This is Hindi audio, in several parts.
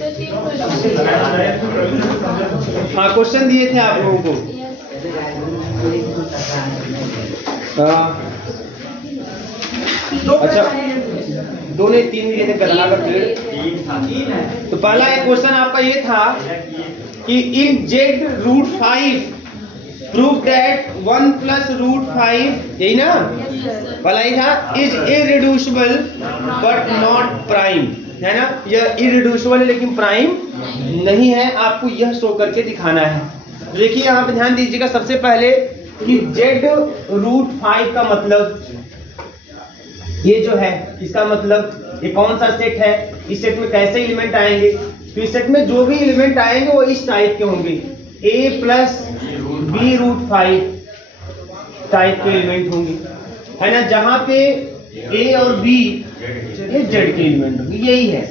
हाँ क्वेश्चन दिए थे आप लोगों को। अच्छा 2 नहीं 3 दिए थे गधा का पेड़। तो पहला एक क्वेश्चन आपका ये था कि in Z root 5 prove that 1 plus root 5, यही ना पहला ही था, is irreducible but not prime, है ना। यह इररिड्यूसिबल है लेकिन प्राइम नहीं है, आपको यह शो करके दिखाना है। देखिए यहाँ पे ध्यान दीजिएगा सबसे पहले कि जेड रूट 5 का मतलब ये जो है, इसका मतलब ये कौन सा सेट है, इस सेट में कैसे एलिमेंट आएंगे। तो इस सेट में जो भी एलिमेंट आएंगे वो इस टाइप के होंगे, a plus b root 5 type के एलिमेंट होंगे, है ना। जहां पे a और b ये जेड के एलिमेंट होंगे, यही है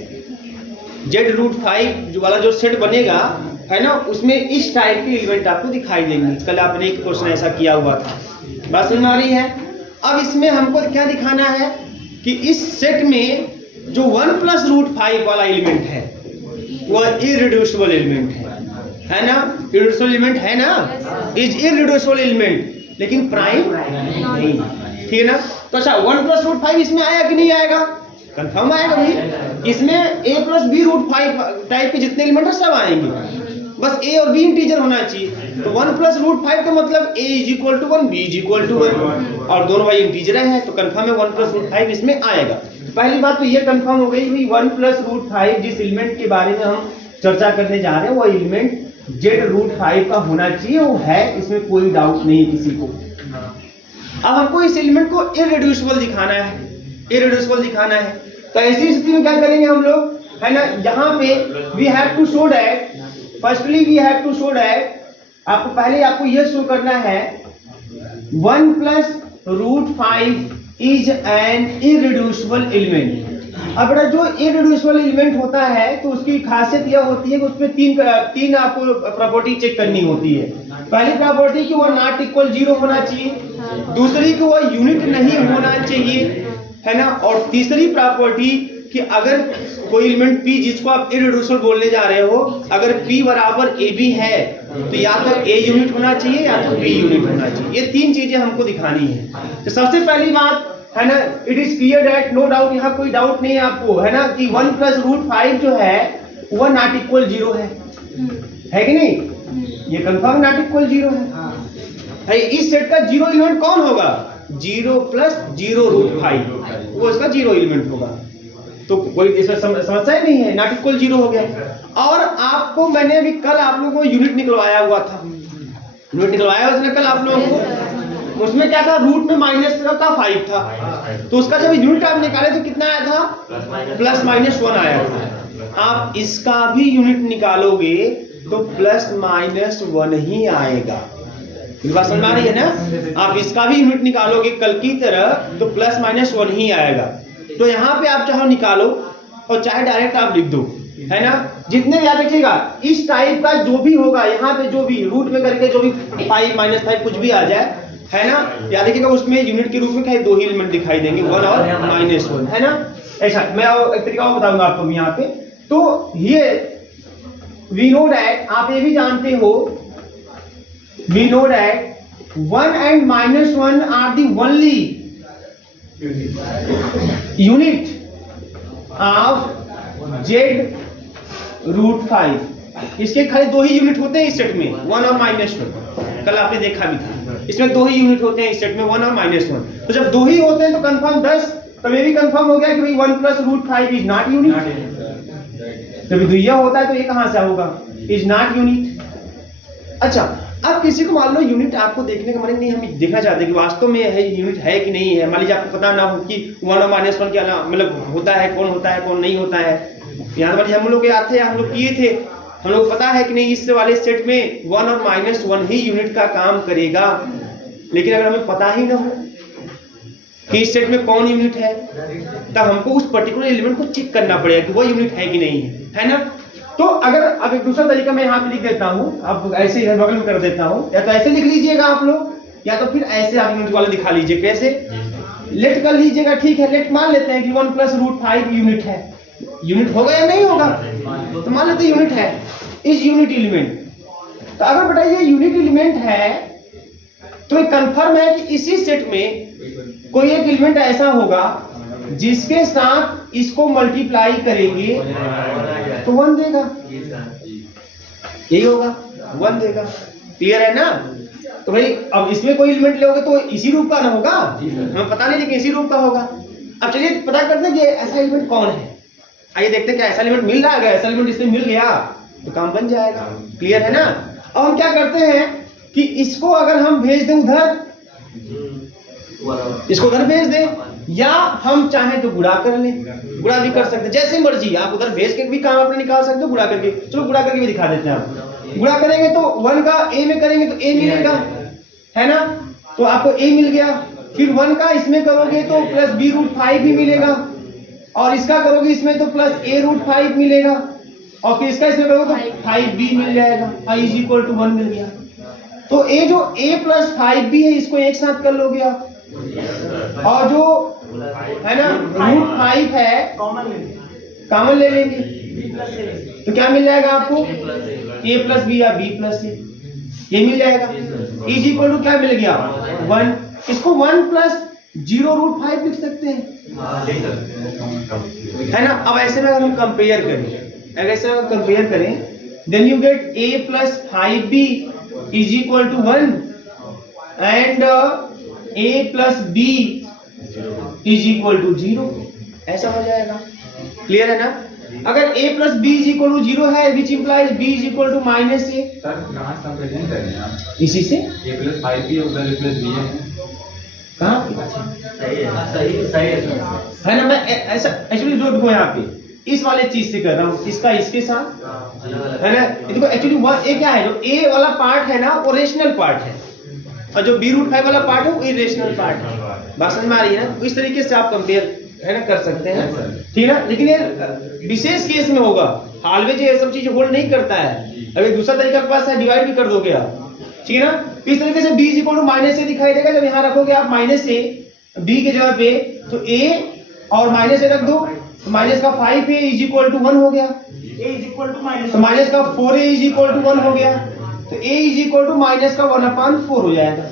जेड रूट 5 जो वाला जो सेट बनेगा, है ना, उसमें इस टाइप के एलिमेंट आपको दिखाई देंगे। कल आपने एक क्वेश्चन ऐसा किया हुआ था, बात समझ में आ रही है। अब इसमें हमको क्या दिखाना है कि इस सेट में जो 1 प्लस रूट 5 वाला एलिमेंट है वह इररिड्यूसिबल एलिमेंट है ना, इररिड्यूसिबल एलिमेंट है ना, इज इररिड्यूसिबल एलिमेंट लेकिन प्राइम नहीं, ठीक है ना। तो अच्छा 1 प्लस रूट 5 इसमें आया कि नहीं आएगा, कंफर्म आएगा भाई। इसमें a plus b root 5 type के जितने एलिमेंट है सब आएंगे, बस a और b इंटीजर होना चाहिए। तो 1 प्लस रूट 5 का मतलब a is equal to 1, b is equal to 1 और दोनों भाई इंटीजर हैं, तो कंफर्म है 1 प्लस रूट 5 इसमें आएगा। तो पहली बात तो ये कंफर्म हो गई 1 प्लस रूट 5 जिस एलिमेंट के बारे में हम चर्चा करने जा रहे हैं वो एलिमेंट जेड रूट 5 का होना चाहिए, वो है, इसमें कोई डाउट नहीं किसी को। अब हमको इस एलिमेंट को इररिड्यूसिबल दिखाना है, इररिड्यूसिबल दिखाना है। तो ऐसी स्थिति में क्या करेंगे हम लोग, है ना, यहाँ पे we have to show that, firstly we have to show that, आपको पहले आपको यह शो करना है 1 plus root 5 is an irreducible element. अब बेटा जो इररिड्यूसिबल एलिमेंट होता है तो उसकी खासियत यह होती है कि उसमें तीन आपको प्रॉपर्टी चेक करनी होती है। पहली प्रॉपर्टी कि वह नॉट इक्वल 0 होना चाहिए, दूसरी कि वह यूनिट नहीं होना चाहिए, है ना, और तीसरी प्रॉपर्टी कि अगर कोई एलिमेंट p जिसको आप इररिड्यूसिबल बोलने जा रहे हो, अगर p बराबर ab है तो या तो a यूनिट होना चाहिए या तो b यूनिट होना चाहिए। ये 3 चीजें हमको दिखानी है। तो सबसे पहली बात है ना, it is clear that, no doubt, यहाँ कोई डाउट नहीं है आपको, है ना, कि 1 प्लस रूट 5 जो है वह नॉट इक्वल 0 है कि नहीं, ये कंफर्म नॉट इक्वल 0 है। इस सेट का 0 एलिमेंट कौन होगा, 0 प्लस 0 रूट 5 वो इसका 0 एलिमेंट होगा, तो कोई इसमें समस्या ही नहीं है, नॉट इक्वल 0 हो गया। और आपको मैंने अभी कल आप लोगों को यूनिट निकलवाया हुआ था, यूनिट निकलवाया उसने कल आप लोगों को, उसमें क्या था, रूट में माइनस का 5 था, तो उसका जब यूनिट आप निकाले तो कितना आया था, प्लस माइनस 1 आया था। आप इसका भी यूनिट निकालोगे तो प्लस माइनस 1 ही आएगा, बात समझ में आ रही है ना। आप इसका भी यूनिट निकालोगे कल की तरह तो प्लस माइनस 1 ही आएगा। तो यहाँ पे आप चाहे निकालो और चाहे डायरेक्ट आप लिख दो, है ना। जितने याद रखिएगा इस टाइप का जो भी होगा, यहाँ पे जो भी रूट में करके जो भी 5 माइनस 5 कुछ भी आ जाए, है ना, याद रखिएगा उसमें यूनिट के रूप में क्या 2 ही एलिमेंट दिखाई देंगे, 1 और -1, है ना। ऐसा मैं एक तरीका और बताऊंगा आपको यहाँ पे। तो ये वी नो दैट, आप ये भी जानते हो, we know that 1 and -1 are the only unit of Z root 5। इसके खाली 2 ही यूनिट होते हैं इस सेट में, 1 और -1, कल आपने देखा भी था, इसमें 2 ही यूनिट होते हैं इस सेट में, 1 और -1। तो जब 2 ही होते हैं तो कंफर्म 10, तब ये भी कंफर्म हो गया कि भाई 1 plus root 5 is not unit. जब द्वितीय होता है तो ये कहां से होगा, इज नॉट यूनिट। अच्छा, अब किसी को मान लो यूनिट आपको देखने का मन नहीं, हम देखना चाहते हैं कि वास्तव में है यूनिट है कि नहीं है। मान लीजिए आपको पता ना हो कि 1 और -1 क्या मतलब होता है, कौन नहीं होता है। यहाँ पर हम लोग याद थे, हम लोग किए थे, हम लोग पता है कि नहीं इस वाले सेट में 1 और -1 ही यूनिट का काम करेगा। लेकिन अगर हमें पता ही ना हो कि इस सेट में कौन यूनिट है, तब हमको उस पर्टिकुलर एलिमेंट को चेक करना पड़ेगा कि वो यूनिट है कि नहीं है ना। तो अगर अब एक दूसरा तरीका मैं यहाँ पे लिख देता हूँ, अब ऐसे इधर बगल में कर देता हूँ, या तो ऐसे लिख लीजिएगा आप लोग, या तो फिर ऐसे आप यूनिट वाले दिखा लीजिए। कैसे, लेट कर लीजिएगा, ठीक है, लेट मान लेते हैं कि 1 प्लस रूट 5 यूनिट है, यूनिट होगा या नहीं होगा? तो मान लेते यूनिट है, इस यूनिट एलिमेंट। तो अगर बेटा ये यूनिट एलिमेंट है तो ये कंफर्म है कि इसी सेट में कोई एक एलिमेंट ऐसा होगा जिसके साथ इसको मल्टीप्लाई करेंगे तो 1 देगा, यही होगा, 1 देगा। क्लियर है ना? तो भाई अब इसमें कोई एलिमेंट लोगे तो इसी रूप का ना होगा, हमें पता नहीं लेकिन इसी रूप का होगा। अब चलिए पता करते हैं कि ऐसा एलिमेंट कौन है। आइए देखते हैं क्या ऐसा एलिमेंट मिल रहा है। ऐसा एलिमेंट इसमें मिल गया तो काम बन जाएगा। क्लियर है ना? अब हम क्या करते हैं कि इसको अगर हम भेज दें उधर, इसको उधर भेज दें, या हम चाहें तो गुणा कर लें, गुणा भी कर सकते हैं, जैसे मर्जी। आप उधर भेज के भी काम अपने निकाल सकते हो, गुणा करके। चलो गुणा करके भी दिखा देते हैं आपको। गुणा करेंगे तो 1 का a में करेंगे तो a मिलेगा, है ना? तो आपको a मिल गया। फिर 1 का इसमें करोगे तो प्लस b√5 भी मिलेगा, और इसका करोगे इसमें तो प्लस a√5 मिलेगा, और फिर इसका इसमें करोगे तो 5b मिल जाएगा। i = 1 मिल गया। तो a जो a + 5b है इसको एक साथ कर लोगे आप, और जो है ना √5 है कॉमन ले लेंगे, तो क्या मिल जाएगा आपको? a + b या b + a, ये मिल जाएगा। = क्या मिल गया? 1। इसको 1 + 0√5 लिख सकते हैं, है ना? अब ऐसे में अगर हम कंपेयर करें, then you get a + 5b = 1 and a + b = 0। ऐसा हो जाएगा। क्लियर है ना? अगर a + b = 0 है, which implies b = -a। Sir कहाँ से प्रेजेंट कर रहे हैं आप? इसी से a + 5b उधर a + b है। कहाँ? सही है ना? मैं ऐसा एक्चुअली जो देखो यहाँ पे इस वाले चीज से कर रहा हूँ, इसका इसके साथ, है ना? देखो एक्चुअली ए क्या है, जो a वाला पार्ट है ना वो रेशनल पार्ट है, और जो b√5 वाला पार्ट है वो इरेशनल पार्ट है। बात समझ में आ रही है ना? इस तरीके से आप कंपेयर है ना कर सकते हैं, ठीक है ना? लेकिन ये विशेष केस में होगा, ऑलवेज ये सब चीज होल्ड नहीं करता है। अब एक दूसरा तरीका के पास है, डिवाइड भी कर दोगे आप, ठीक है ना? इस तरीके से b = -a दिखाई देगा। जब यहाँ रखोगे आप -a b के जगह पे, तो a और -a रख दो, तो माइनस का 5a = 1 हो गया, तो माइनस का 4a = 1 हो गया, तो a = -1/4 हो जाएगा।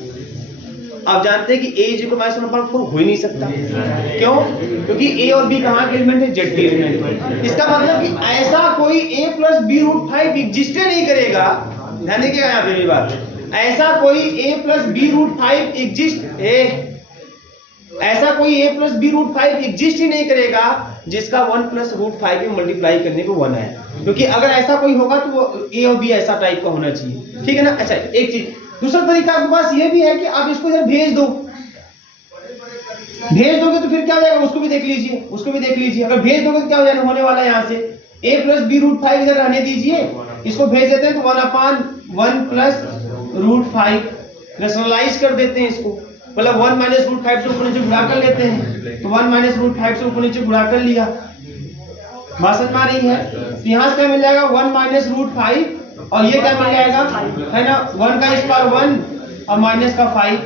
आप जानते हैं कि a -1/4 हो ही नहीं सकता। क्यों? क्योंकि a और b कहाँ के एलिमेंट है? z के एलिमेंट। इसका मतलब कि ऐसा कोई a + b√5 एग्जिस्ट नहीं करेगा। ध्यान देखिएगा यहाँ पे मेरी बात, ऐसा कोई a + b√5 एग्जिस्ट ही नहीं करेगा जिसका 1 + √5 में मल्टीप्लाई करने को 1 है। क्योंकि अगर ऐसा कोई होगा तो वो a और b ऐसा टाइप का होना चाहिए, ठीक है ना? अच्छा, एक चीज दूसरा तरीका आपके पास ये भी है कि आप इसको इधर भेज दोगे तो फिर क्या हो जाएगा उसको भी देख लीजिए। अगर भेज दोगे तो क्या हो जाएगा, होने वाला है यहाँ से a + b√5 इधर रहने दीजिए, इसको भेज देते हैं तो 1/1 + √5 रैशनलाइज कर देते हैं इसको, मतलब 1 - √5 से ऊपर नीचे गुणा कर लेते हैं, तो 1 - √5 से ऊपर नीचे गुणा कर लिया। बात समझ में आ रही है? तो यहाँ से क्या मिल जाएगा? 1 - √5, और ये क्या मिल जाएगा, है ना? 1 का स्क्वायर 1 और माइनस का 5,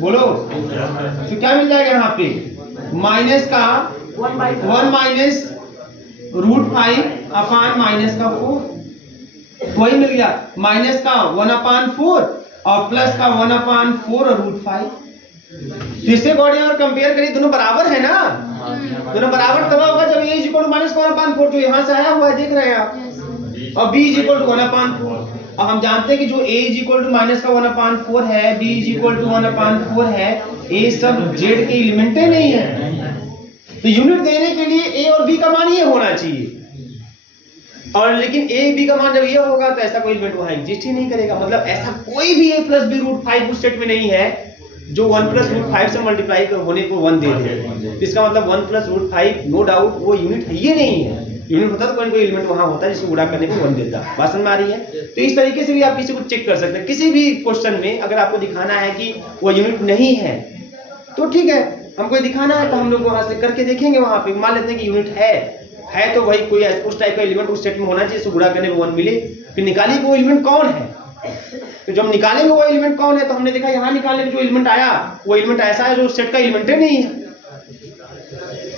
बोलो तो क्या मिल जाएगा यहाँ पे? माइनस का 1 - √5 अपान -4, वही मिल गया। माइनस का 1/4 और प्लस का 1/4 और √5। तो इससे अकॉर्डिंग अगर कंपेयर करिए, दोनों बराबर है ना? दोनों बराबर तब होगा जब a = -1/4, जो यहाँ से आया हुआ है देख रहे हैं आप, और b = 1/4। अब हम जानते हैं कि जो a = -1/4 है, b = 1/4 है, ये सब z के एलिमेंट नहीं है। तो यूनिट देने के लिए a और b का मान ये होना चाहिए, और लेकिन a b का मान जब ये होगा तो ऐसा कोई एलिमेंट वहां एग्जिस्ट ही नहीं करेगा। मतलब ऐसा कोई भी a + b√5 उस सेट में नहीं है जो 1 + √5 से मल्टीप्लाई होने को 1 दे दे। इसका मतलब 1 + √5 नो डाउट वो यूनिट है, ये नहीं है। यूनिट होता तो कोई एलिमेंट वहां होता है जिसको गुणा करने को 1 देता। बात समझ में आ रही है? तो इस तरीके से भी आप किसी को चेक कर सकते हैं। किसी भी क्वेश्चन में अगर आपको दिखाना है कि वो यूनिट नहीं है तो ठीक है, हमको दिखाना है तो हम लोग वहां से करके देखेंगे। वहां पे मान लेते हैं कि यूनिट है तो भाई कोई उस टाइप का एलिमेंट उस सेट में होना चाहिए, इसको गुणा करने को 1 मिले। फिर निकालिए वो एलिमेंट कौन है। तो जब निकालेंगे वो एलिमेंट कौन है, तो हमने देखा यहाँ निकालने में जो एलिमेंट आया वो एलिमेंट ऐसा है जो उस सेट का एलिमेंट ही नहीं है।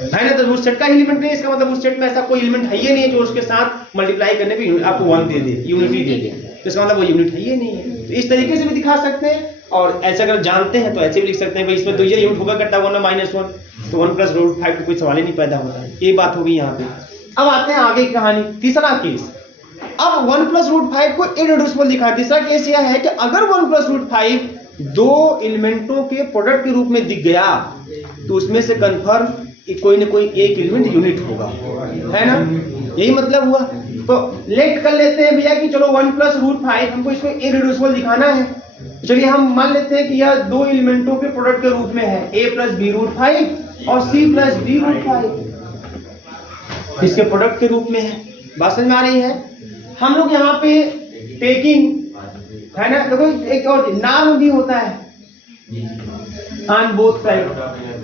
है ना। तो रूट सेट का एलिमेंट नहीं, इसका मतलब उस सेट में ऐसा कोई एलिमेंट है ही नहीं है जो उसके साथ मल्टीप्लाई करने पे आपको 1 दे दे, यूनिटी दे दे, तो इसका मतलब वो यूनिट है ही नहीं है। तो इस तरीके से भी दिखा सकते हैं, और ऐसा अगर जानते हैं तो ऐसे भी लिख सकते हैं भाई इसमें तो ये यूनिट होगा करता है 1 और -1, तो 1 + √5 का कोई सवाल ही नहीं पैदा होता है। ये बात होगी यहाँ पे। अब आते हैं आगे की कहानी, तीसरा केस। अब 1 + √5 को इररिड्यूसिबल दिखा। तीसरा केस यह है कि अगर 1 + √5 दो एलिमेंटों के प्रोडक्ट के रूप में दिख गया तो उसमें से कन्फर्म कोई ना कोई एक एलिमेंट यूनिट होगा, है ना। यही मतलब हुआ। तो लेट कर लेते हैं भैया कि चलो 1 + √5 हमको इसको इररिड्यूसिबल दिखाना है। चलिए हम मान लेते हैं कि यह दो एलिमेंटों के प्रोडक्ट के रूप में है, a + b√5 और c + d√5, इसके प्रोडक्ट के रूप में है। बात समझ में आ रही है। हम लोग यहाँ पे टेकिंग, है ना, देखो एक और नाम भी होता है ऑन बोथ साइड।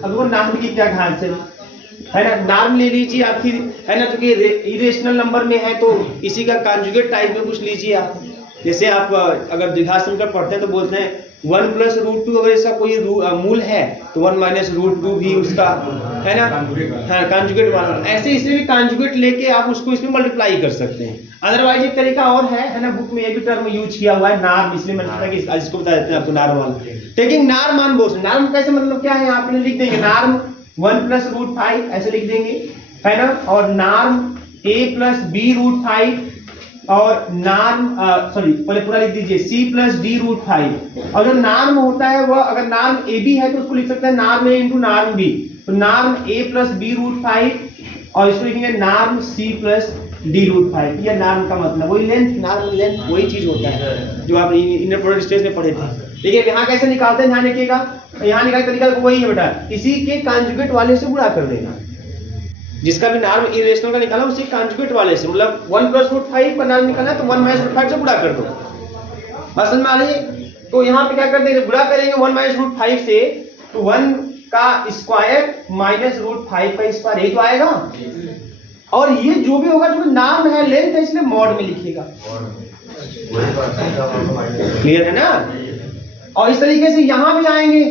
अब वो नाम की क्या खास है ना, नाम ले लीजिए आपकी, है ना, क्योंकि इरेशनल नंबर में है तो इसी का कॉन्जुगेट टाइप में कुछ लीजिए आप। जैसे आप अगर द्विघात समीकरण पढ़ते हैं तो बोलते हैं 1 + √2, अगर इसका कोई मूल है तो 1 - √2 भी उसका, है ना, हाँ कॉन्जुगेट वाला। ऐसे इसे भी कॉन्जुगेट लेके आप उसको इसमें मल्टीप्लाई कर सकते हैं। अदरवाइज एक तरीका और है ना, बुक में ये भी टर्म यूज किया हुआ है नार्म, इसलिए मैंने सोचा कि इसको बता देते हैं आपको नार्म वाला। Taking NAARM on both, NAARM कैसे मतलब क्या है, आप लिख देंगे नार्म 1 + √5 ऐसे लिख देंगे, है ना, और नार्म a + b√5 और नार्म सॉरी पहले पूरा लिख दीजिए c + d√5। और जो नार्म होता है वह अगर नार्म a b है तो उसको लिख सकते हैं नार्म a × नार्म b, तो नार्म a + b√5 और इसको लिखेंगे नार्म c + d√5। यह नार्म का मतलब वही लेंथ, नार्म लेंथ वही चीज होता है जो आप इनर प्रोडक्ट स्टेज में पढ़े थे। ठीक है, यहाँ कैसे निकालते हैं ध्यान रखिएगा। यहाँ निकालने का तरीका वही है बेटा, इसी के कॉन्जुगेट वाले से गुणा कर देना। जिसका भी नार्म इरेशनल का निकाला उसी कॉन्जुगेट वाले से, मतलब 1 + √5 का नार्म निकालना है तो 1 - √5 से गुणा कर दो। बात समझ में आ रही है। तो यहाँ पे क्या कर देंगे, गुणा करेंगे 1 - √5 से तो 1 का स्क्वायर - √5 का स्क्वायर, यही तो आएगा। और ये जो भी होगा, जो नाम है लेंथ है, इसलिए मॉड में लिखिएगा। क्लियर है ना। और इस तरीके से यहाँ भी आएंगे,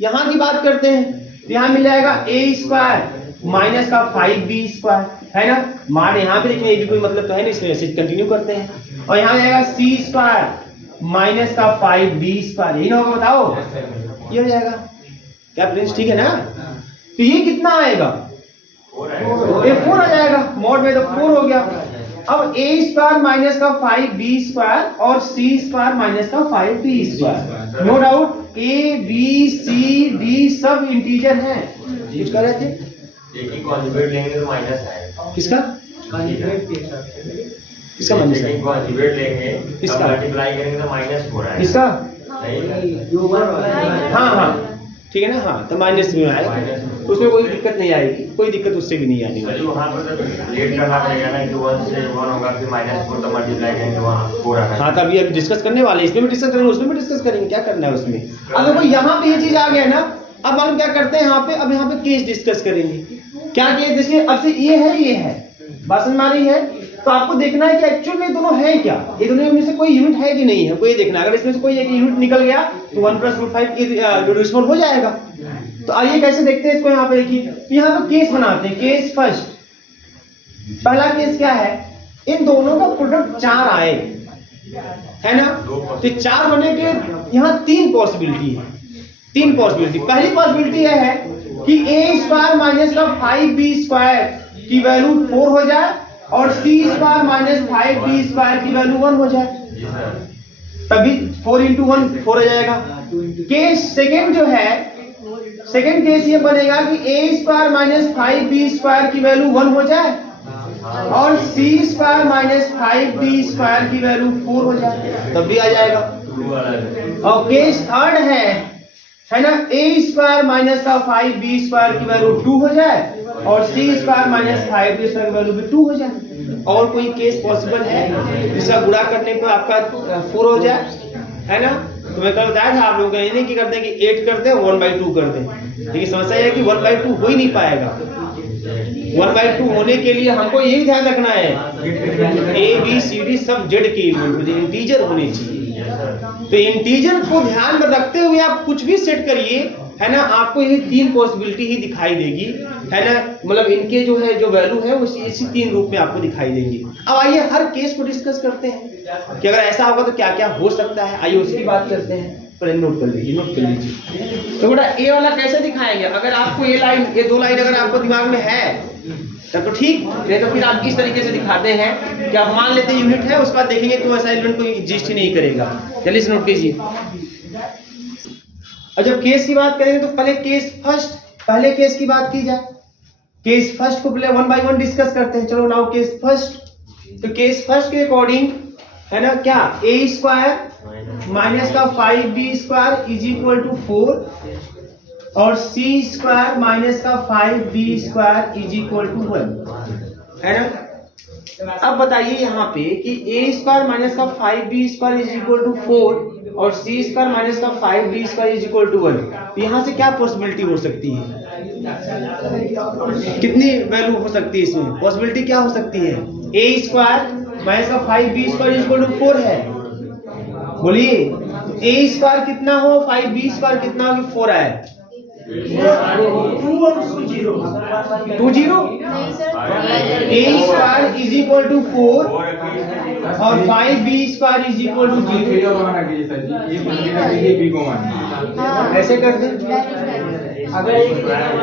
यहाँ की बात करते हैं तो यहाँ मिल जाएगा a² माइनस का 5b², है ना। मान यहाँ पे लिखने भी कोई मतलब तो है नहीं, इसमें ऐसे कंटिन्यू करते हैं। और यहाँ जाएगा c² माइनस का 5b², यही ना होगा, बताओ ये हो जाएगा क्या प्रिंस, ठीक है ना। तो ये कितना आएगा, ये 4 आ जाएगा, मॉड में तो 4 हो गया। अब a² माइनस का 5b² और c² माइनस का 5b², no doubt a b c d सब इंटीजर हैं। कुछ कर रहे थे, एक ही कॉन्जुगेट लेंगे तो माइनस आएगा। किसका किसका माइनस है, कॉन्जुगेट लेंगे इसका मल्टीप्लाई करेंगे तो -4 आएगा। इसका नहीं, हाँ हाँ ठीक है ना, हाँ तो माइनस में आएगा, उसमें कोई दिक्कत नहीं आएगी, कोई दिक्कत उससे भी नहीं आनी। चलिए वहाँ पर तो लेट करना पड़ेगा ना कि 1 से 1 होगा, फिर -4 तो मल्टीप्लाई करेंगे वहाँ 4 आएगा। हाँ तभी अभी डिस्कस करने वाले, इसमें भी डिस्कस करेंगे, उसमें भी डिस्कस करेंगे, क्या करना है उसमें। अब देखो यहाँ पे ये चीज आ गया ना, अब हम क्या करते हैं यहाँ पे, अब यहाँ पे केस डिस्कस करेंगे। क्या केस, जैसे अब से ये है, बात समझ में आ रही है। तो आपको देखना है कि एक्चुअल में दोनों है क्या, ये दोनों में से कोई यूनिट है कि नहीं है, कोई देखना। अगर इसमें से कोई एक यूनिट निकल गया तो 1 + √5 रिड्यूसिबल हो जाएगा। तो आइए कैसे देखते हैं इसको, यहाँ पे देखिए, यहाँ पे केस बनाते हैं। केस फर्स्ट, पहला केस क्या है, इन दोनों का प्रोडक्ट 4 आए, है ना। तो 4 होने के यहाँ 3 पॉसिबिलिटी है, 3 पॉसिबिलिटी। पहली पॉसिबिलिटी यह है कि a² माइनस का 5b² की वैल्यू 4 हो जाए और c² माइनस 5b² की वैल्यू 1 हो जाए, तभी 4 × 1 4 हो जाएगा। केस सेकेंड जो है, सेकेंड केस ये बनेगा कि a² माइनस 5b² की वैल्यू 1 हो जाए और c² माइनस 5b² की वैल्यू 4 हो जाए, तब भी आ जाएगा। और केस थर्ड है ना, a² माइनस का 5b² की वैल्यू 2 हो जाए और c² माइनस 5b² की वैल्यू भी 2 हो जाए। और कोई केस पॉसिबल है जिसका गुणा करने पर आपका 4 हो जाए, है ना। तो मैं कल बताया था आप लोगों को, ये नहीं कि करते हैं कि 8 करते हैं 1/2 कर दें, लेकिन समस्या है कि 1/2 हो ही नहीं पाएगा। 1/2 होने के लिए हमको यही ध्यान रखना है, a b c d सब z के इंटीजर होने चाहिए। तो इंटीजर को ध्यान में रखते हुए आप कुछ भी सेट करिए, है ना, आपको ये 3 पॉसिबिलिटी ही दिखाई देगी है ना, मतलब इनके जो है जो वैल्यू है वो इसी 3 रूप में आपको दिखाई देंगे। अब आइए हर केस को डिस्कस करते हैं कि अगर ऐसा होगा तो क्या क्या हो सकता है, आइए उसकी बात करते हैं। पहले नोट कर लीजिए, नोट कर लीजिए। तो बेटा ए वाला कैसे दिखाएंगे, अगर आपको ये लाइन, ये 2 लाइन अगर आपको दिमाग में है तब तो ठीक, नहीं तो फिर आप इस तरीके से दिखाते हैं कि आप मान लेते हैं यूनिट है, उसके बाद देखेंगे तो ऐसा एलिमेंट कोई एग्जिस्ट ही नहीं करेगा। जल्दी से नोट कीजिए। और जब केस की बात करेंगे तो पहले केस फर्स्ट, पहले केस की बात की जाए। केस फर्स्ट को पहले 1 बाय 1 डिस्कस करते हैं। चलो नाउ केस फर्स्ट। तो केस फर्स्ट के अकॉर्डिंग है ना क्या, a स्क्वायर माइनस का 5b square is equal to 4 और c स्क्वायर माइनस का 5b square is equal to 1, है ना। अब बताइए यहाँ पे कि a स्क्वायर माइनस का 5b square is equal to 4 और c स्क्वायर माइनस का 5b square is equal to 1, तो यहाँ से क्या पॉसिबिलिटी हो सकती है, कितनी वैल्यू हो सकती है इसमें, पॉसिबिलिटी क्या हो सकती है। a स्क्वायर माइनस का 5b square is equal to 4 है, बोलिए a स्क्वायर कितना हो, 5b स्क्वायर कितना हो कि 4 आए, 2 0 a square is equal to 4 और 5b square is equal to 0। ऐसे कर दें,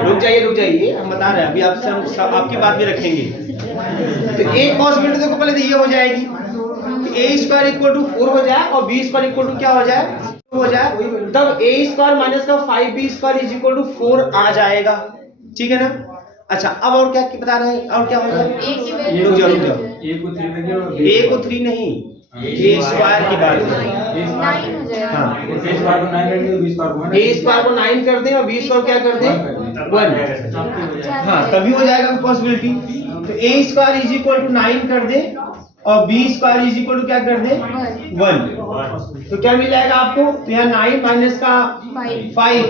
रुक जाइए, हम बता रहे हैं अभी आपसे, हम आपकी बात भी रखेंगे। तो एक पॉसिबिलिटी देखो पहले तो ये हो जाएगी कि a स्क्वायर इक्वल टू 4 हो जाए और b स्क्वायर इक्वल टू क्या हो जाए, हो जाए, तब a स्क्वायर माइनस का 5b square is equal to 4 आ जाएगा, ठीक है ना। अच्छा अब और क्या बता रहे हैं, और क्या हो जाए, रुक जाओ a को 3 नहीं, a स्क्वायर की बात है, हाँ a स्क्वायर को 9 कर दें और b स्क्वायर क्या कर दें 1, हाँ तभी हो जाएगा पॉसिबिलिटी। तो a square is equal to 9 कर दें और b square is equal to क्या कर दें 1, तो क्या मिल जाएगा आपको, तो यहाँ 9 माइनस का 5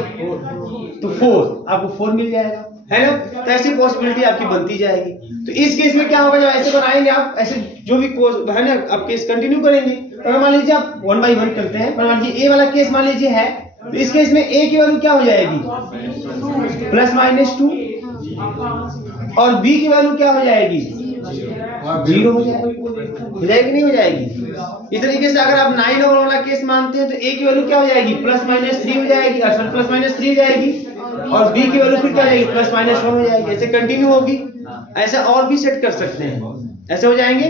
तो 4, आपको 4 मिल जाएगा, है ना। तो ऐसी पॉसिबिलिटी आपकी बनती जाएगी। तो इस केस में क्या होगा, जब ऐसे बनाएंगे आप, ऐसे जो भी है ना आप केस कंटिन्यू करेंगे, तो मान लीजिए आप 1 बाय 1 करते हैं, मान लीजिए ए वाला केस मान लीजिए है, तो इस केस में a की वैल्यू क्या हो जाएगी +-2 और b की वैल्यू क्या हो जाएगी 0 हो जाएगी, नहीं हो जाएगी। इस तरीके से अगर आप 9 और वाला केस मानते हैं तो a की वैल्यू क्या हो जाएगी +-3 हो जाएगी, +-3 हो जाएगी और b की वैल्यू फिर क्या हो जाएगी +-1 हो जाएगी, ऐसे कंटिन्यू होगी। ऐसे और भी सेट कर सकते हैं, ऐसे हो जाएंगे।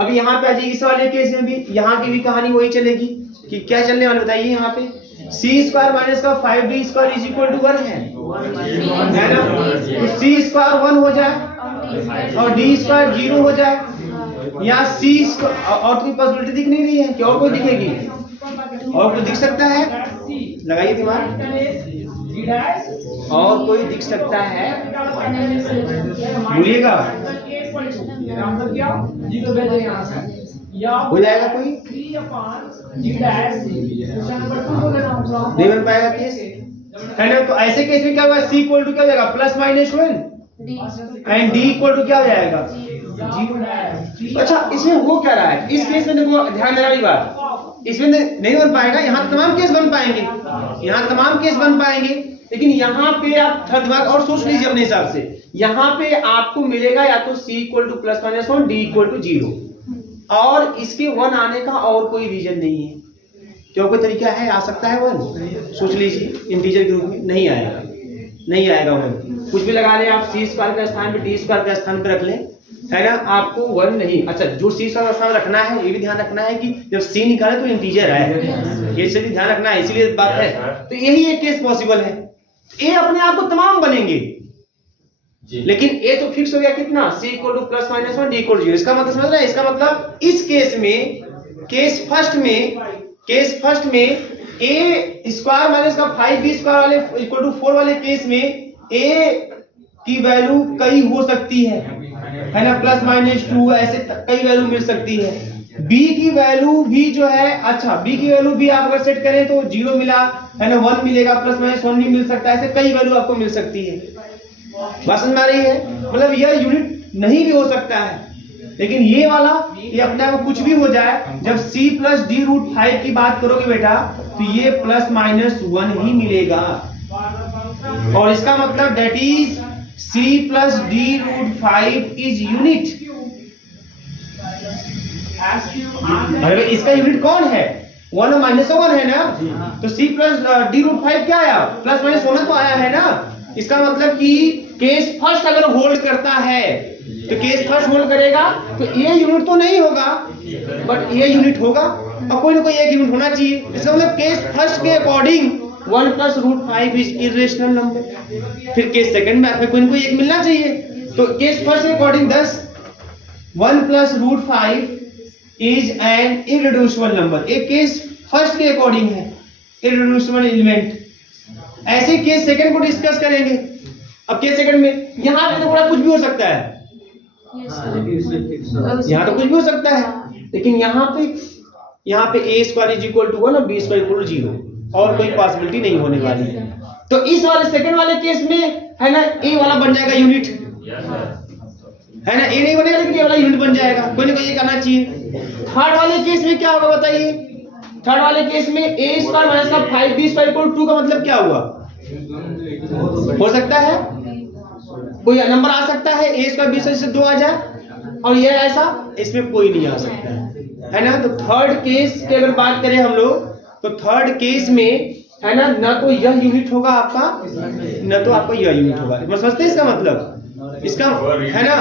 अब यहाँ पे इस वाले केस में भी यहाँ की भी कहानी वही चलेगी कि क्या चलने वाला बताइए, यहाँ पे c स्क्वायर माइनस का 5b square is equal to 1 है ना, तो c स्क्वायर 1 हो जाए और d स्क्वायर 0 हो जाए, या c और कोई पॉसिबिलिटी दिख नहीं रही है कि और कोई दिखेगी, और कोई दिख सकता है, लगाइए दिमाग, और कोई दिख सकता है, बोलिएगा हो जाएगा कोई, नहीं बन पाएगा केस, है ना। तो ऐसे केस में क्या होगा, c इक्वल टू क्या हो जाएगा +-1 एंड d इक्वल टू क्या हो जाएगा 0। अच्छा इसमें हो क्या रहा है, इस केस में देखो ध्यान देने वाली बात, इसमें नहीं बन पाएगा, यहाँ तमाम केस बन पाएंगे, यहाँ तमाम केस बन पाएंगे, लेकिन यहाँ पे आप थोड़ा दिमाग और सोच लीजिए अपने हिसाब से, यहाँ पे आपको मिलेगा या तो c equal to +-1 d equal to 0, और इसके 1 आने का और कोई रीजन नहीं है, क्यों कोई तरीका है आ सकता है 1, सोच लीजिए इंटीजर के रूप में नहीं आएगा, नहीं आएगा 1, कुछ भी लगा लें आप, c स्क्वायर का स्थान पे d स्क्वायर का स्थान पे रख लें, है ना, आपको 1 नहीं। अच्छा जो c स्क्वायर का स्थान रखना है ये भी ध्यान रखना है कि जब c निकाले तो इंटीजर है, ये से भी ध्यान रखना है, इसीलिए बात है। तो यही एक केस पॉसिबल है, a अपने आप को तमाम बनेंगे, लेकिन a तो फिक्स हो गया कितना, c equal to +-1 d equal to 0, इसका मतलब समझ रहे हैं, इसका मतलब इस केस में, केस फर्स्ट में a स्क्वायर माइनस का 5b स्क्वायर वाले इक्वल टू 4 वाले केस में a की वैल्यू कई हो सकती है ना, +-2 ऐसे कई वैल्यू मिल सकती है। b की वैल्यू भी जो है, अच्छा b की वैल्यू भी आप अगर सेट करें तो 0 मिला है ना, 1 मिलेगा, +-1 भी मिल सकता है, ऐसे कई वैल्यू आपको मिल सकती है। बात समझ आ रही है, मतलब यह यूनिट नहीं भी हो सकता है, लेकिन ये वाला ये अपने आप कुछ भी हो जाए, जब c + d√5 की बात करोगे बेटा तो ये +-1 ही मिलेगा, और इसका मतलब that is C plus D root 5 is unit। अरे इसका यूनिट कौन है? 1 और -1 है ना, तो C plus D root 5 क्या आया? प्लस माइनस होना तो आया है ना। इसका मतलब कि केस फर्स्ट अगर होल्ड करता है तो केस फर्स्ट होल्ड करेगा तो ये यूनिट तो नहीं होगा बट ये यूनिट होगा, और कोई ना कोई एक यूनिट होना चाहिए। इसका मतलब केस फर्स्ट के according 1 plus root 5 is irrational number. फिर केस सेकंड में आपको कोई ना कोई एक मिलना चाहिए, तो केस फर्स्ट के according 10 1 plus root 5 is an irreducible number. एक केस फर्स्ट के अकॉर्डिंग है, इररिड्यूसिबल एलिमेंट। ऐसे केस सेकंड को डिस्कस करेंगे। अब केस सेकंड में यहाँ पे तो बड़ा कुछ भी हो सकता है, यहाँ तो कुछ भी हो सकता है, लेकिन यहाँ पे a square is equal to 1 और b स्क्वायर इक्वल टू 0 और कोई पॉसिबिलिटी नहीं होने वाली है। तो इस वाले सेकंड वाले केस में है ना a वाला बन जाएगा यूनिट, है ना, a नहीं बनेगा लेकिन a वाला यूनिट बन जाएगा, कोई ना कोई एक आना चाहिए। थर्ड वाले केस में क्या होगा बताइए? थर्ड वाले केस में a स्क्वायर माइनस का 5b स्क्वायर इक्वल टू 2 का मतलब क्या हुआ? हो सकता है कोई नंबर आ सकता है a स्क्वायर b स्क्वायर से 2 आ जाए, और ये ऐसा इसमें कोई नहीं आ सकता है ना। तो थर्ड केस की अगर बात करें हम लोग, तो थर्ड केस में है ना तो यह यूनिट होगा आपका, न तो आपका यह यूनिट होगा। समझते हैं इसका मतलब? इसका है ना,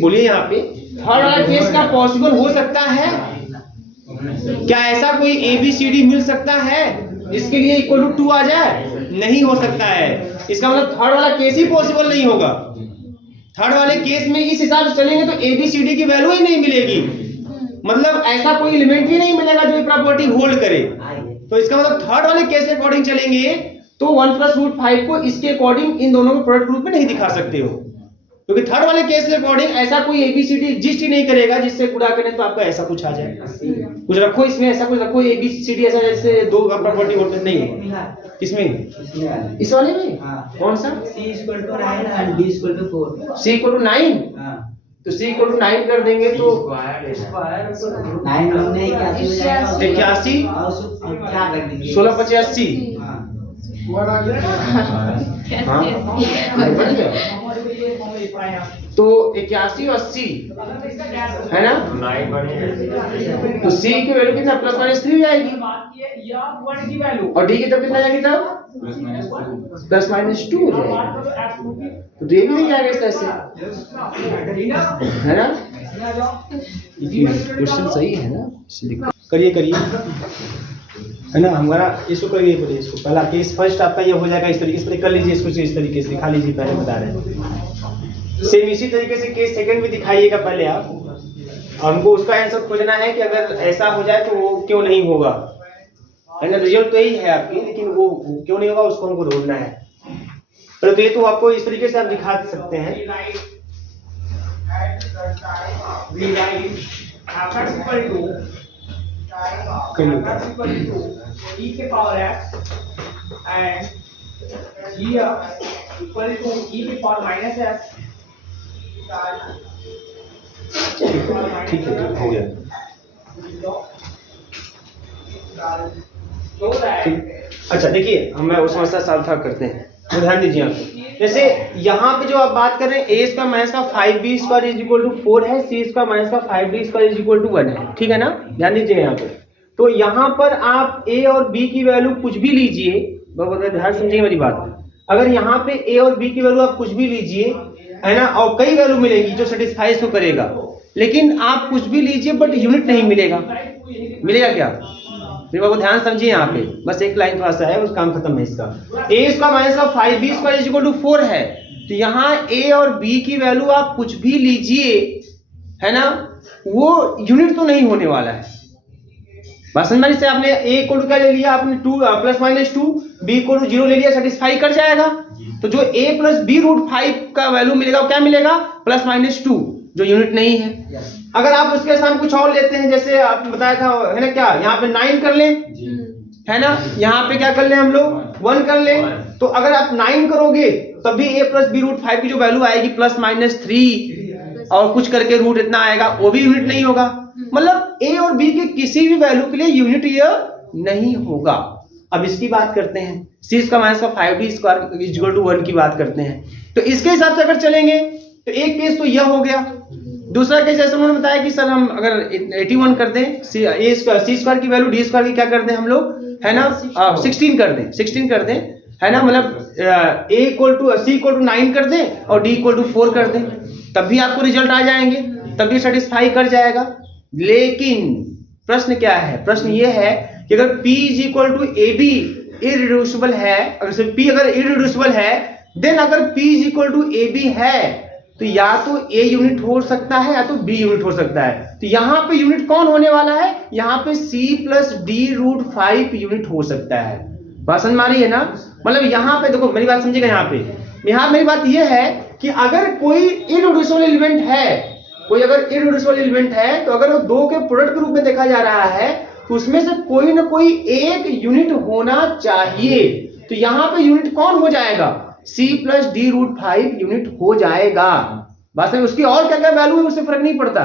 बोलिए यहाँ पे थर्ड वाला केस का पॉसिबल हो सकता है क्या? ऐसा कोई ABCD मिल सकता है जिसके लिए इक्वल टू 2 आ जाए? नहीं हो सकता है। इसका मतलब थर्ड वाला केस ही पॉसिबल नहीं होगा। थर्ड वाले केस में इस हिसाब से चलेंगे तो ABCD की वैल्यू ही नहीं मिलेगी, मतलब ऐसा कोई एलिमेंट ही नहीं मिलेगा जो प्रॉपर्टी होल्ड करे। तो इसका मतलब थर्ड वाले केस के अकॉर्डिंग चलेंगे तो 1 plus root 5 को इसके अकॉर्डिंग इन दोनों को प्रोडक्ट रूप में नहीं दिखा सकते हो, क्योंकि थर्ड वाले केस के अकॉर्डिंग ऐसा कोई ABCD एग्जिस्ट ही नहीं करेगा जिससे गुणा करें तो आपका ऐसा कुछ आ जाए। कुछ रखो इसमें, ऐसा कुछ रखो ABCD ऐसा जैसे दो का प्रॉपर्टी होल्ड नहीं है। किसमें? इस वाले में कौन सा? C equal to 9 and B equal to 4। C equal to 9, तो C equal to 9 कर देंगे तो 9 हमने 81 क्या कर देंगे? 16 85 हाँ बढ़ गया। तो 81 और 80 है ना, तो C की वैल्यू कितना प्लस माइनस 3 जाएगी, और D की तब कितना जाएगी? तब प्लस माइनस 2 हो जाएगी, तो D भी नहीं जाएगा इस तरह से, है ना। क्वेश्चन सही है ना, करिए है ना। हमारा इसको करिए, बोलिए इसको। पहला केस फर्स्ट आपका ये हो जाएगा इस तरीके से, कर लीजिए इसको, इस तरीके से दिखा लीजिए, पहले बता रहे हैं। सेम इसी तरीके से केस सेकंड भी दिखाइएगा पहले आप, और हमको उसका आंसर खोजना है कि अगर ऐसा हो जाए तो वो क्यों नहीं होगा, है ना। रिजल्ट तो यही है आपकी, लेकिन वो क्यों नहीं होगा उसको हमको ढूंढना है। पर तो ये तो आपको इस तरीके से आप दिखा सकते हैं। e के power x and here equal to e के पावर माइनस x। ठीक है, हो गया। अच्छा देखिए, हम उस समस्या सावधान करते हैं, तो ध्यान दीजिए आप। जैसे यहाँ पे जो आप बात कर रहे हैं, a स्क्वायर माइनस का 5b square is equal to 4 है, c स्क्वायर माइनस का 5d square is equal to 1 है, ठीक है ना। ध्यान दीजिए यहाँ पे, तो यहाँ पर आप a और b की वैल्यू कुछ भी लीजिए, बहुत ध्यान समझिए मेरी बात। अगर यहाँ पे a और b की वैल्यू आप कुछ भी लीजिए, है ना, और कई वैल्यू मिलेगी जो सेटिस्फाई इसको करेगा, लेकिन आप कुछ भी लीजिए बट यूनिट नहीं मिलेगा। मिलेगा क्या? फिर बाबू ध्यान समझिए यहाँ पे, बस एक लाइन थोड़ा सा है, उस काम खत्म है इसका। a स्क्वायर माइनस का 5b square is equal to 4 है, तो यहाँ a और b की वैल्यू आप कुछ भी लीजिए, है ना, वो यूनिट तो नहीं होने वाला है। बात समझ से आपने a इक्वल टू क्या ले लिया आपने, 2 plus minus 2, b equal to 0 ले लिया, सेटिस्फाई कर जाएगा। तो जो a प्लस b रूट 5 का वैल्यू मिलेगा वो क्या मिलेगा? प्लस माइनस 2, जो यूनिट नहीं है। अगर आप उसके साथ कुछ और लेते हैं, जैसे आपने बताया था, है ना, क्या यहाँ पे 9 कर लें, है ना, यहाँ पे क्या कर लें हम लोग 1 कर लें, तो अगर आप 9 करोगे तब भी a प्लस b रूट 5 की जो वैल्यू आएगी प्लस माइनस 3 और कुछ करके रूट इतना आएगा, वो भी यूनिट नहीं होगा। मतलब a और b के किसी भी वैल्यू के लिए यूनिट यह नहीं होगा। अब इसकी बात करते हैं, c स्क्वायर माइनस का 5d square is equal to 1 की बात करते हैं। तो इसके हिसाब से अगर चलेंगे तो एक केस तो यह हो गया। दूसरा केस जैसे उन्होंने बताया कि सर हम अगर 81 कर दें, सी स्क्वायर की वैल्यू डी स्क्वायर की क्या कर दें हम लोग, है ना, 16 कर दें, 16 कर दें, है ना, मतलब a equal to c equal to 9 कर दें और d इक्वल टू 4 कर दें, तब भी आपको रिजल्ट आ जाएंगे, तब भी सेटिस्फाई कर जाएगा। लेकिन प्रश्न क्या है, प्रश्न ये है कि अगर p is equal to a b irreducible है, अगर p अगर इररिड्यूसिबल है, देन अगर p is equal to a b है तो या तो a यूनिट हो सकता है या तो b यूनिट हो सकता है। तो यहाँ पे यूनिट कौन होने वाला है, यहाँ पे c plus d root 5 unit हो सकता है। बात समझ में आ रही है ना, मतलब यहाँ पे देखो मेरी बात समझिएगा, यहाँ मेरी बात ये है कि अगर कोई इररिड्यूसिबल एलिमेंट है, कोई अगर इररिड्यूसिबल एलिमेंट है, तो अगर वो दो के प्रोडक्ट के रूप में देखा जा रहा है तो उसमें से कोई ना कोई एक यूनिट होना चाहिए। तो यहाँ पे यूनिट कौन हो जाएगा, c plus d root 5 unit हो जाएगा। बस उसकी और क्या क्या वैल्यू है उससे फर्क नहीं पड़ता,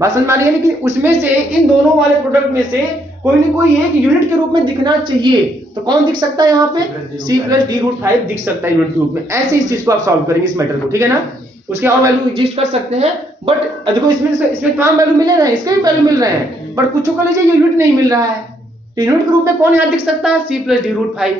बात समझ में आ रही है। लेकिन उसमें से इन दोनों वाले प्रोडक्ट में से कोई ना कोई एक यूनिट के रूप में दिखना चाहिए। तो कौन दिख सकता है यहाँ पे, c प्लस डी रूट 5 दिख सकता है यूनिट के रूप में। ऐसे इस चीज को आप सॉल्व करेंगे, इस मैटर को, ठीक है ना। उसके और वैल्यू एग्जिस्ट कर सकते हैं, बट देखो इसमें तमाम वैल्यू मिले रहे हैं, इसके भी वैल्यू मिल रहे हैं, बट कुछ को लीजिए यूनिट नहीं मिल रहा है। तो यूनिट के रूप में कौन यहाँ दिख सकता है, c प्लस डी रूट 5।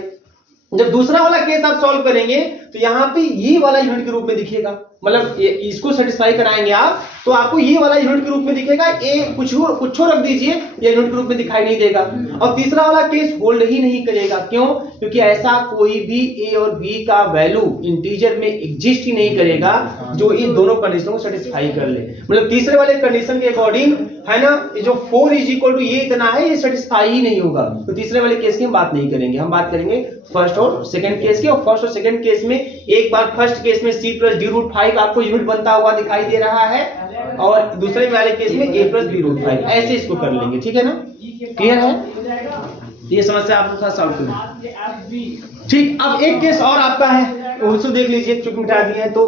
जब दूसरा वाला केस आप सॉल्व करेंगे तो यहाँ पे ये वाला यूनिट के रूप में दिखेगा, मतलब इसको सेटिस्फाई कराएंगे आप तो आपको ये वाला यूनिट के रूप में दिखेगा। ए कुछ रख दीजिए, ये यूनिट के रूप में दिखाई नहीं देगा। और तीसरा वाला केस होल्ड ही नहीं करेगा, क्यों, क्योंकि ऐसा कोई भी ए और बी का वैल्यू इंटीजर में एग्जिस्ट ही नहीं करेगा जो इन दोनों कंडीशन को सेटिस्फाई कर ले। मतलब तीसरे वाले कंडीशन के अकॉर्डिंग, है ना, ये जो 4 इज इक्वल टू ये इतना है, ये सेटिस्फाई ही नहीं होगा। तो तीसरे वाले केस की हम बात नहीं करेंगे, हम बात करेंगे फर्स्ट और सेकंड केस की। और फर्स्ट और सेकंड केस में एक बार फर्स्ट केस में c प्लस डी रूट 5 आपको यूनिट बनता हुआ दिखाई दे रहा है, और दूसरे वाले केस में a प्लस बी रूट 5, ऐसे इसको कर लेंगे, ठीक है ना, क्लियर है। ये समस्या आप थोड़ा सॉल्व करें, ठीक। अब एक केस और आपका है, उसको देख लीजिए, चुप मिटा दिए हैं तो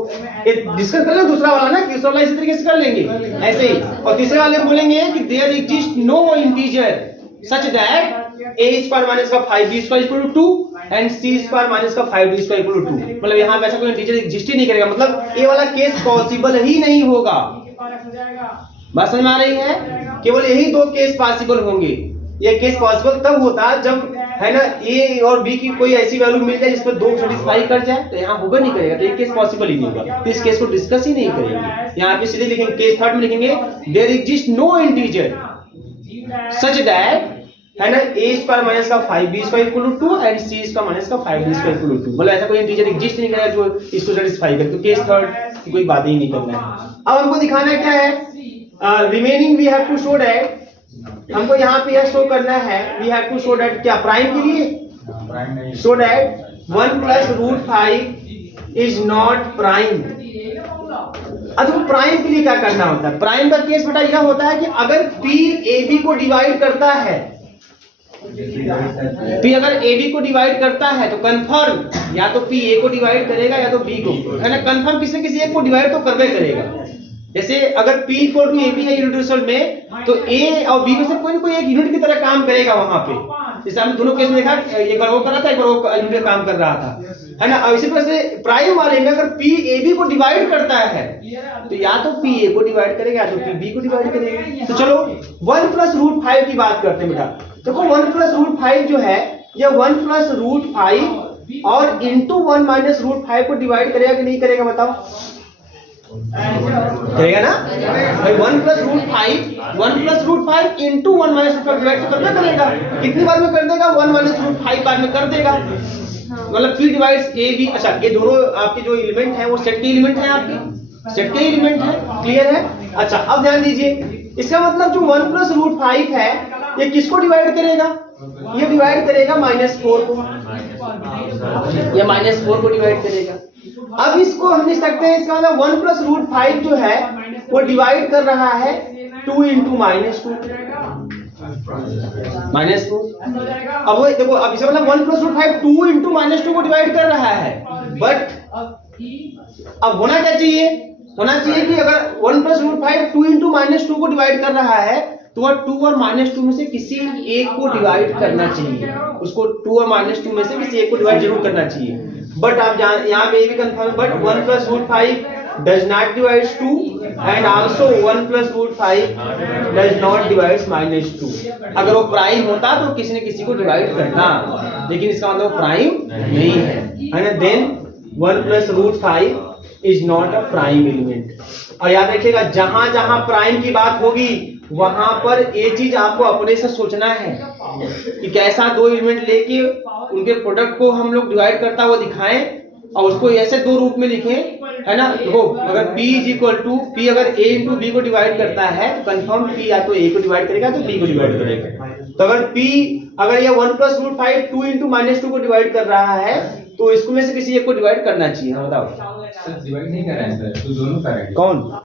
डिस्कस कर लें दूसरा वाला ना, तीसरा वाला इसी तरीके से कर लेंगे ऐसे ही। और तीसरे वाले में बोलेंगे कि there exist no integer such that a square minus का 5b square equal to 2 and c square minus का 5d स्क्वायर इक्वल टू 2। मतलब यहाँ पे ऐसा कोई इंटीजर एग्जिस्ट ही नहीं करेगा, मतलब ये वाला केस पॉसिबल ही नहीं होगा। बात समझ में आ रही है, केवल यही दो केस पॉसिबल होंगे। ये केस पॉसिबल तब होता जब, है ना, a और b की कोई ऐसी वैल्यू मिल जाए जिसमें दो सेटिस्फाई कर जाए, तो यहाँ होगा नहीं करेगा, तो ये केस पॉसिबल ही नहीं होगा, तो इस केस को डिस्कस ही नहीं करेंगे। यहाँ पे सीधे लिखेंगे, केस थर्ड में लिखेंगे there exist no integer such that, है ना, a स्क्वायर माइनस का 5b square equal to 2 and c square minus का 5d स्क्वायर इक्वल टू 2। मतलब ऐसा कोई इंटीजर एग्जिस्ट नहीं करेगा जो इसको सेटिस्फाई करे, तो केस थर्ड की कोई बात ही नहीं करना है। अब हमको दिखाना क्या है, remaining we have to show that, हमको यहाँ पे यह शो करना है, we have to show that, क्या प्राइम के लिए, show that 1 plus root 5 is not prime. अब तो प्राइम के लिए क्या करना होता है, प्राइम का केस बेटा यह होता है कि अगर p ab को डिवाइड करता है, p अगर ab को डिवाइड करता है तो कंफर्म या तो p a को डिवाइड करेगा या तो b को, है ना, कंफर्म किसी न किसी एक को डिवाइड तो करवे करेगा। जैसे अगर p इक्वल टू ab है इररिड्यूसिबल में, तो a और b में से कोई ना कोई एक यूनिट की तरह काम करेगा वहां पे। जैसे हमने दोनों केस में देखा, एक बार वो कर रहा था, एक बार वो यूनिट का काम कर रहा था, है ना। और इसी तरह से प्राइम वाले में अगर p ab को डिवाइड करता है तो या तो p a को डिवाइड करेगा या तो p b को डिवाइड करेगा। तो चलो 1 प्लस रूट 5 की बात करते हैं बेटा। देखो 1 प्लस रूट 5 जो है, यह 1 प्लस रूट 5 और इंटू 1 माइनस रूट 5 को डिवाइड करेगा कि नहीं करेगा, बताओ, करेगा ना भाई। 1 plus root 5 into 1 minus root 5 divide करना करेगा, कितनी बार में कर देगा, 1 माइनस रूट 5 बार में कर देगा। मतलब p डिवाइड्स a b, अच्छा ये दोनों आपके जो एलिमेंट हैं वो सेट के एलिमेंट हैं, आपके सेट के एलिमेंट है, क्लियर है। अच्छा अब ध्यान दीजिए, इसका मतलब जो 1 प्लस रूट 5 है ये किसको डिवाइड करेगा, ये डिवाइड करेगा -4 को, ये -4 को डिवाइड करेगा। अब इसको हम लिख सकते हैं, इसका मतलब 1 प्लस रूट 5 जो है वो डिवाइड कर रहा है 2 इंटू -2, -2। अब वो देखो, अब इसका मतलब 1 प्लस रूट 5 2 इंटू -2 को डिवाइड कर रहा है, बट अब होना क्या चाहिए, होना चाहिए कि अगर 1 प्लस रूट 5 2 इंटू -2 को डिवाइड कर रहा है तो वह 2 और -2 में से किसी एक को डिवाइड करना चाहिए, उसको 2 और -2 में से किसी एक को डिवाइड जरूर करना चाहिए। बट आप यहाँ पे ये भी confirm, but 1 plus root 5 does not divides 2 and also 1 plus root 5 does not divides -2। अगर वो प्राइम होता तो किसी न किसी को डिवाइड करना, लेकिन इसका मतलब प्राइम नहीं है ना। Then 1 plus root 5 is not a prime element। और याद रखिएगा जहां जहां प्राइम की बात होगी वहां पर ये चीज आपको अपने से सोचना है कि कैसा दो एलिमेंट लेके उनके प्रोडक्ट को हम लोग डिवाइड करता हुआ दिखाएं और उसको ऐसे दो रूप में लिखें, है ना। देखो अगर P is equal to P अगर A इंटू B को डिवाइड करता है तो कंफर्म P या तो A को डिवाइड करेगा तो B को डिवाइड करेगा। तो अगर P अगर ये 1 plus root 5 2 इंटू -2 को डिवाइड कर रहा है तो इसको में से किसी एक को डिवाइड करना चाहिए। हाँ बताओ सर डिवाइड नहीं कर रहे हैं सर, तो दोनों करेंगे। कौन?